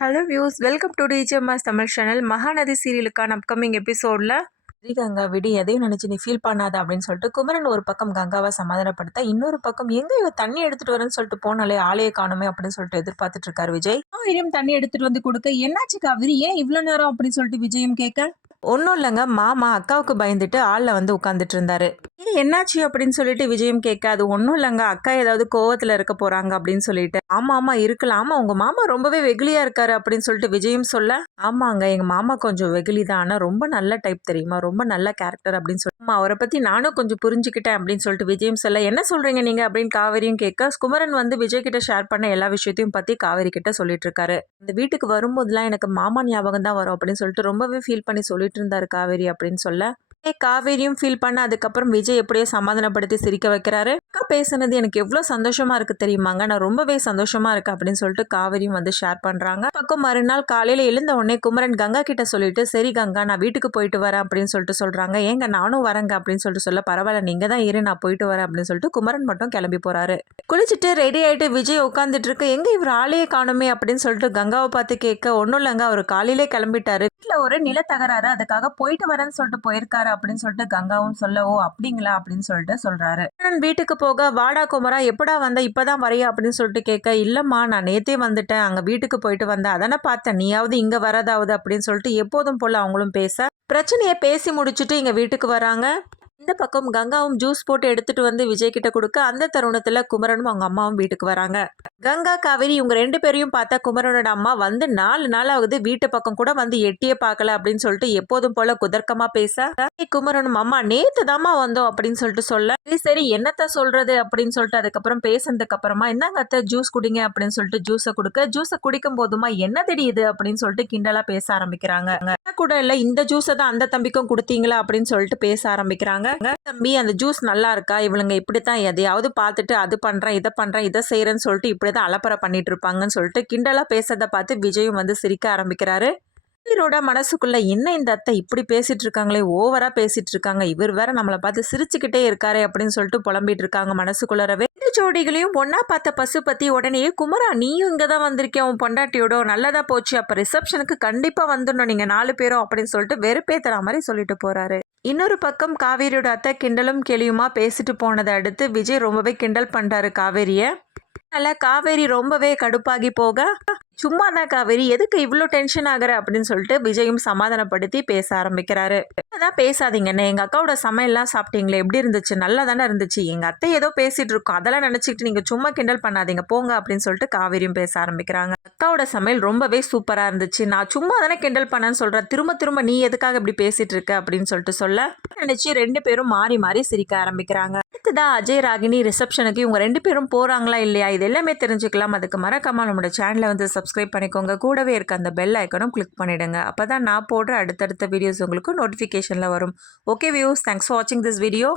Hello views, welcome to DGMS Tamil channel. Mahanadhi சீரியலுக்கான upcoming எபிசோடில் கங்கா விடு, எதையும் நினச்சி நீ ஃபீல் பண்ணாத அப்படின்னு சொல்லிட்டு குமரன் ஒரு பக்கம் கங்காவை சமாதானப்படுத்த, இன்னொரு பக்கம் எங்கே இவ தண்ணி எடுத்துட்டு வரேன்னு சொல்லிட்டு போனாலே ஆளையே காணுமே அப்படின்னு சொல்லிட்டு எதிர்பார்த்துட்டு இருக்காரு விஜய். காவிரியும் தண்ணி எடுத்துட்டு வந்து கொடுக்க, என்னாச்சு காவிரி, ஏன் இவ்வளோ நேரம் அப்படின்னு சொல்லிட்டு விஜயும் கேட்க, ஒன்றும் இல்லைங்க மாமா அக்காவுக்கு பயந்துட்டு ஆளில் வந்து உட்காந்துட்டு இருந்தாரு. என்னாச்சு அப்படின்னு சொல்லிட்டு விஜயம் கேட்க, அது ஒன்றும் இல்லைங்க அக்கா ஏதாவது கோவத்தில் இருக்க போறாங்க அப்படின்னு சொல்லிட்டு. ஆமா இருக்கலாம், ஆமா உங்க மாமா ரொம்பவே வெகுளியா இருக்காரு அப்படின்னு சொல்லிட்டு விஜயம் சொல்ல, ஆமாங்க எங்க மாமா கொஞ்சம் வெகுளி தான், ஆனா ரொம்ப நல்ல டைப் தெரியுமா, ரொம்ப நல்ல கேரக்டர் அப்படின்னு சொல்லி அவரை பத்தி நானும் கொஞ்சம் புரிஞ்சுக்கிட்டேன் அப்படின்னு சொல்லிட்டு விஜயம் சொல்ல, என்ன சொல்றீங்க நீங்க அப்படின்னு காவேரியும் கேட்க, குமரன் வந்து விஜய் கிட்ட ஷேர் பண்ண எல்லா விஷயத்தையும் பத்தி காவேரி கிட்ட சொல்லிட்டு இருக்காரு. இந்த வீட்டுக்கு வரும்போதுலாம் எனக்கு மாமா ஞாபகம் தான் வரும் அப்படின்னு சொல்லிட்டு ரொம்பவே ஃபீல் பண்ணி சொல்லிட்டு இருந்தாரு காவேரி அப்படின்னு சொல்ல, காவேரியும் ஃபீல் பண்ண, அதுக்கப்புறம் விஜய் எப்படியோ சமாதானப்படுத்தி சிரிக்க வைக்கிறாரு. அக்கா பேசுனது எனக்கு எவ்வளோ சந்தோஷமா இருக்கு தெரியுமாங்க, நான் ரொம்பவே சந்தோஷமா இருக்கு அப்படின்னு சொல்லிட்டு காவேரியும் வந்து ஷேர் பண்றாங்க. பக்கம் மறுநாள் காலையில எழுந்த உடனே குமரன் கங்கா கிட்ட சொல்லிட்டு, சரி கங்கா நான் வீட்டுக்கு போயிட்டு வரேன் அப்படின்னு சொல்லிட்டு சொல்றாங்க. ஏங்க நானும் வரேங்க அப்படின்னு சொல்லிட்டு சொல்ல, பரவாயில்ல நீங்க தான் இரு நான் போயிட்டு வரேன் அப்படின்னு சொல்லிட்டு குமரன் மட்டும் கிளம்பி போறாரு. குளிச்சுட்டு ரெடி ஆயிட்டு விஜய் உட்காந்துட்டு இருக்கு, எங்க இவர் ஆளையே காணுமே அப்படின்னு சொல்லிட்டு கங்காவை பார்த்து கேட்க, ஒன்னும் இல்லைங்க அவர் காலையிலே கிளம்பிட்டாரு, வீட்டுல ஒரு நில தகராறு அதுக்காக போயிட்டு வரேன்னு சொல்லிட்டு போயிருக்காரு அப்படின்னு சொல்லிட்டு கங்காவும் சொல்ல, ஓ அப்படிங்களா அப்படின்னு சொல்லிட்டு சொல்றாரு. வீட்டுக்கு போக, வாடா குமரா எப்படா வந்த இப்பதான் வரையா அப்படின்னு சொல்லிட்டு கேட்க, இல்லம்மா நான் நேத்தே வந்துட்டேன், அங்க வீட்டுக்கு போயிட்டு வந்தேன் அதானே பார்த்தேன், நீயாவது இங்க வரதாவது அப்படின்னு சொல்லிட்டு எப்போதும் போல அவங்களும் பேச, பிரச்சனையை பேசி முடிச்சுட்டு இங்க வீட்டுக்கு வராங்க. இந்த பக்கம் கங்காவும் ஜூஸ் போட்டு எடுத்துட்டு வந்து விஜய் கிட்ட கொடுக்க, அந்த தருணத்துல குமரனும் அவங்க அம்மாவும் வீட்டுக்கு வராங்க. கங்கா காவேரி இவங்க 2 பேரையும் பார்த்தா குமரனோட அம்மா வந்து 4 நாள் ஆகுது, வீட்டு பக்கம் கூட வந்து எட்டியே பார்க்கல அப்படின்னு சொல்லிட்டு எப்போதும் போல குதர்க்கமா பேச, குமரனும் அம்மா நேத்து தாமா வந்தோம் அப்படின்னு சொல்லிட்டு சொல்ல, சரி என்னத்த சொல்றது அப்படின்னு சொல்லிட்டு அதுக்கப்புறம் பேசினதுக்கு அப்புறமா, இந்தாங்க அத்தை ஜூஸ் குடிங்க அப்படின்னு சொல்லிட்டு ஜூஸை கொடுக்க, ஜூஸை குடிக்கும் போதுமா என்ன தெரியுது அப்படின்னு சொல்லிட்டு கிண்டலா பேச ஆரம்பிக்கிறாங்க. கூட இல்ல இந்த ஜூஸை தான் அந்த தம்பிக்கும் கொடுத்தீங்களா அப்படின்னு சொல்லிட்டு பேச ஆரம்பிக்கிறாங்க. தம்பி அந்த ஜூஸ் நல்லா இருக்கா, இவளுங்க இப்படித்தான் எதையாவது பார்த்துட்டு அது பண்றேன் இதை செய்யறேன்னு சொல்லிட்டு இப்படிதான் அலப்பறை பண்ணிட்டு இருப்பாங்கன்னு சொல்லிட்டு கிண்டலா பேசுறதை பார்த்து விஜயும் வந்து சிரிக்க ஆரம்பிக்கிறாரு. இவரோட மனசுக்குள்ள என்ன இந்த அத்தை இப்படி பேசிட்டு இருக்காங்களே, ஓவரா பேசிட்டு இருக்காங்க, இவர் வேற நம்மளை பார்த்து சிரிச்சுக்கிட்டே இருக்காரு அப்படின்னு சொல்லிட்டு புலம்பிட்டு இருக்காங்க மனசுக்குள்ளரவே. ஜோடிகளையும் ஒன்னா பார்த்த பசு பத்தி உடனே, குமரா நீயும் இங்கதான் வந்திருக்கேன் உன் பொண்டாட்டியோட, நல்லதா போச்சு, அப்ப ரிசப்ஷனுக்கு கண்டிப்பா வந்துடணும் நீங்க 4 பேரும் அப்படின்னு சொல்லிட்டு வெறுப்பேத்துற மாதிரி சொல்லிட்டு போறாரு. இன்னொரு பக்கம் காவேரியோட அத்தை கிண்டலும் கேலியுமா பேசிட்டு போனதை அடுத்து விஜய் ரொம்பவே கிண்டல் பண்றாரு காவேரிய. அதனால காவேரி ரொம்பவே கடுப்பாகி போக, சும்மா தான் காவேரி எதுக்கு இவ்வளோ டென்ஷன் ஆகுற அப்படின்னு சொல்லிட்டு விஜயும் சமாதானப்படுத்தி பேச ஆரம்பிக்கிறாரு. அதான் பேசாதீங்கண்ணே, எங்க அக்காவோட சமையல்லாம் சாப்பிட்டீங்களே எப்படி இருந்துச்சு, நல்லா தானே இருந்துச்சு, எங்க அத்தை ஏதோ பேசிட்டு இருக்கோம் அதெல்லாம் நினைச்சிட்டு நீங்க சும்மா கிண்டல் பண்ணாதீங்க போங்க அப்படின்னு சொல்லிட்டு காவேரியும் பேச ஆரம்பிக்கிறாங்க. அக்காவோட சமையல் ரொம்பவே சூப்பரா இருந்துச்சு, நான் சும்மா தானே கிண்டல் பண்ணேன்னு சொல்றேன், திரும்ப திரும்ப நீ எதுக்காக இப்படி பேசிட்டு இருக்க அப்படின்னு சொல்லிட்டு சொல்ல, நினைச்சு 2 பேரும் மாறி மாறி சிரிக்க ஆரம்பிக்கிறாங்க. அடுத்ததான் அஜய் ராகினி ரிசப்ஷனுக்கு இவங்க 2 பேரும் போறாங்களா இல்லையா இது எல்லாமே தெரிஞ்சுக்கலாம். அதுக்கு மறக்காம நம்மளோட சேனலை வந்து சப்ஸ்கிரைப் பண்ணிக்கோங்க, கூடவே இருக்க அந்த பெல் ஐக்கனும் கிளிக் பண்ணிடுங்க, அப்பதான் நான் போடுற அடுத்தடுத்த வீடியோஸ் உங்களுக்கு நோட்டிஃபிகேஷன்ல வரும். ஓகே வியூஸ், தேங்க்ஸ் ஃபார் வாட்சிங் திஸ் வீடியோ.